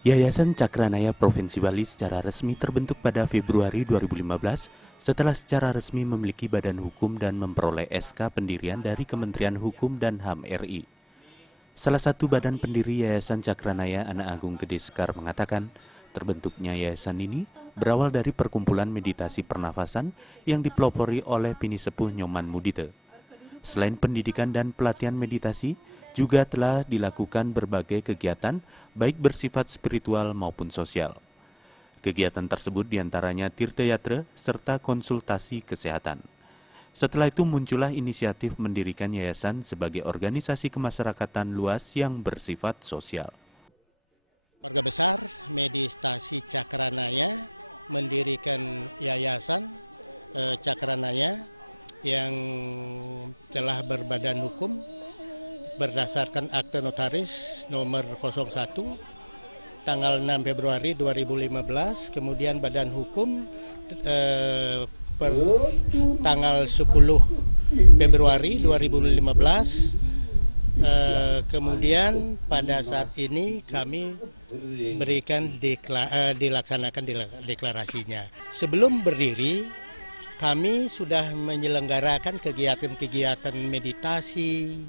Yayasan Cakranaya Provinsi Bali secara resmi terbentuk pada Februari 2015 setelah secara resmi memiliki badan hukum dan memperoleh SK pendirian dari Kementerian Hukum dan HAM RI. Salah satu badan pendiri Yayasan Cakranaya, Anak Agung Gede Sekar, mengatakan terbentuknya yayasan ini berawal dari perkumpulan meditasi pernafasan yang dipelopori oleh Pini Sepuh Nyoman Mudite. Selain pendidikan dan pelatihan meditasi, juga telah dilakukan berbagai kegiatan baik bersifat spiritual maupun sosial. Kegiatan tersebut diantaranya tirta yatra serta konsultasi kesehatan. Setelah itu muncullah inisiatif mendirikan yayasan sebagai organisasi kemasyarakatan luas yang bersifat sosial. Keluarga besar Meditasi Cakranaya mendirikan yayasan Cakranaya yang telah berbadan hukum berdasarkan akte notaris nomor 01 tanggal 6 Februari 2015, kemudian badan hukum per tanggal 10 Februari 2015. Kemudian pada saat ini kami berikan dilaksanakan deklarasinya. Sebelum berdiri, kami sudah menyelenggarakan kegiatan-kegiatan meditasi,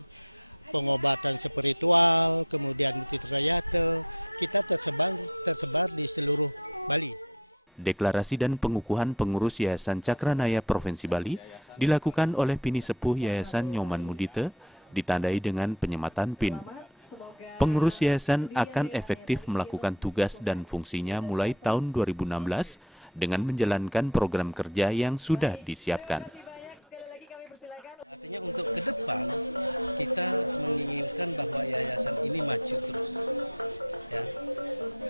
pengobatan spiritual, kemudian tirta yatra. Kita tersebar di seluruh Bali. Deklarasi dan pengukuhan pengurus Yayasan Cakranaya Provinsi Bali dilakukan oleh Pini Sepuh Yayasan Nyoman Mudite, ditandai dengan penyematan PIN. Pengurus yayasan akan efektif melakukan tugas dan fungsinya mulai tahun 2016 dengan menjalankan program kerja yang sudah disiapkan. Artinya untuk ke depan kita menginginkan bahwa yayasan ini maju terus. Ya.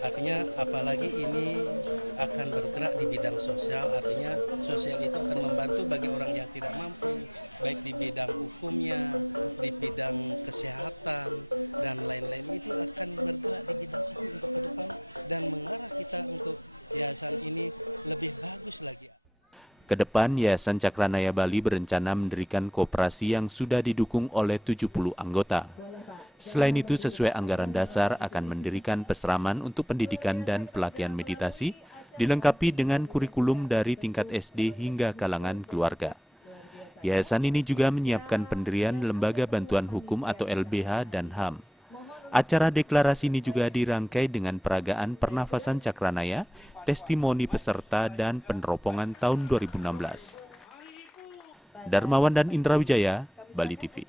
Artinya apalagi ini akan bergerak di bidang sosial, artinya sosial itu akan membantu bagi orang yang tidak mampu, baik di bidang hukumnya, di bidang kesehatan, dan lain-lain itu akan bergerak di bidang situ untuk ke depan dan mengarah kita untuk yayasan ini lebih bagus lagi. Kedepan, Yayasan Cakranaya Bali berencana mendirikan koperasi yang sudah didukung oleh 70 anggota. Selain itu, sesuai anggaran dasar akan mendirikan peseraman untuk pendidikan dan pelatihan meditasi, dilengkapi dengan kurikulum dari tingkat SD hingga kalangan keluarga. Yayasan ini juga menyiapkan pendirian Lembaga Bantuan Hukum atau LBH dan HAM. Acara deklarasi ini juga dirangkai dengan peragaan pernafasan Cakranaya, testimoni peserta, dan peneropongan tahun 2016. Darmawan dan Indra Wijaya, Bali TV.